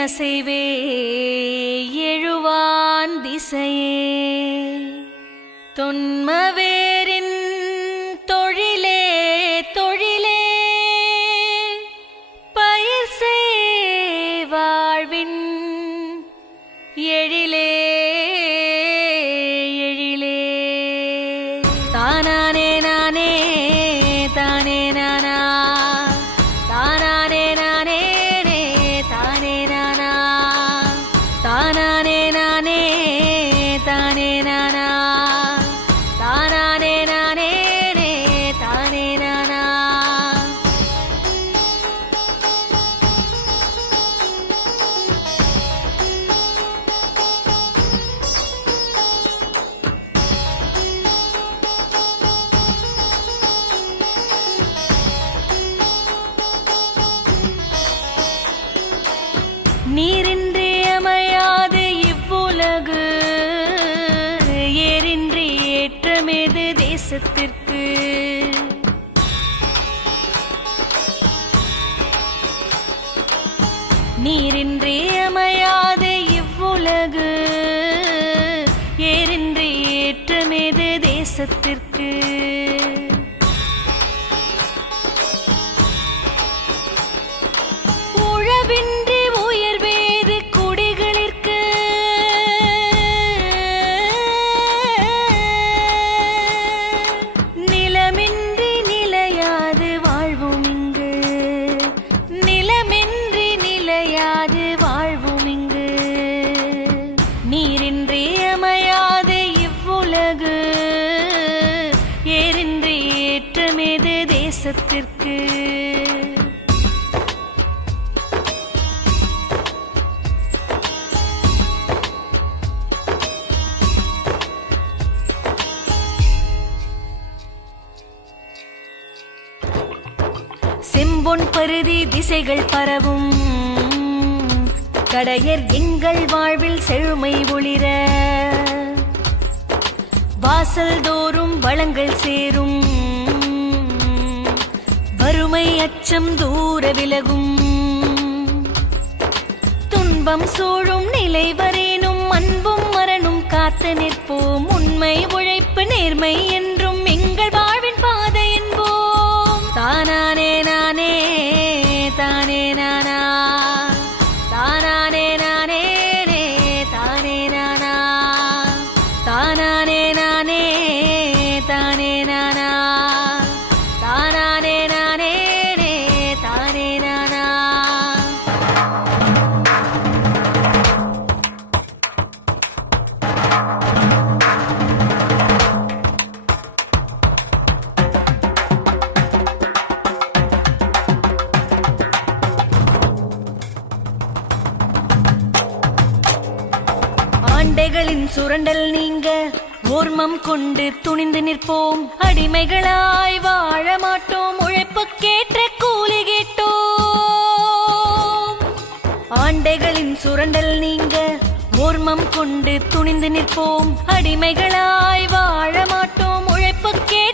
அசைவே எழுவான் திசையே தொன்மவேரின் தொழிலே தொழிலே பயிர் செய் வாழ்வின் எழிலே எழிலே தானானே நானே தானே நானா தானானே நானே தானே நானா தானானே நானே தானே நானா தானானே நானே தானே நானா நீரின்றி அமையாது இவ்வுலகு ஏரின்றி ஏற்றமேது தேசத்திற்கு நீரின்றி அமையாது இவ்வுலகு ஏரின்றி ஏற்றமேது தேசத்திற்கு உழவின்றி உயர்வேது குடிகளிற்கு நிலமின்றி நிலையாது வாழ்வும் இங்கு நிலமின்றி நிலையாது வாழ்வும் இங்கு நீரின்றி அமையாது இவ்வுலகு ஏரின்றி ஏற்றமேது தேசத்திற்கு செம்பொன் பருதி திசைகள் பரவும் கடையர் எங்கள் வாழ்வில் செழுமை ஒளிர வாசல் தோறும் வளங்கள் சேரும் வறுமை அச்சம் தூர விலகும் துன்பம் சூழும் நிலை வரேனும் அன்பும் மரணும் காத்து நிற்போம் உண்மை உழைப்பு நேர்மை என்றும் எங்கள் வாழ்வின் பாதை என்போம் தானானே நானே தானே நானா தானானே நானே தானே நானா தானானே நானே தானே நானா தானானே நானே தானே நானா ஆண்டைகளின் சுரண்டல் நீங்க ஓர்மம் கொண்டு துணிந்து நிற்போம் அடிமைகளாய் வாழ மாட்டோம் உழைப்புக்கேற்ற கூலி கேட்டோம் ஆண்டைகளின் சுரண்டல் நீங்க ஓர்மம் கொண்டு துணிந்து நிற்போம் அடிமைகளாய் வாழ மாட்டோம் உழைப்புக்கே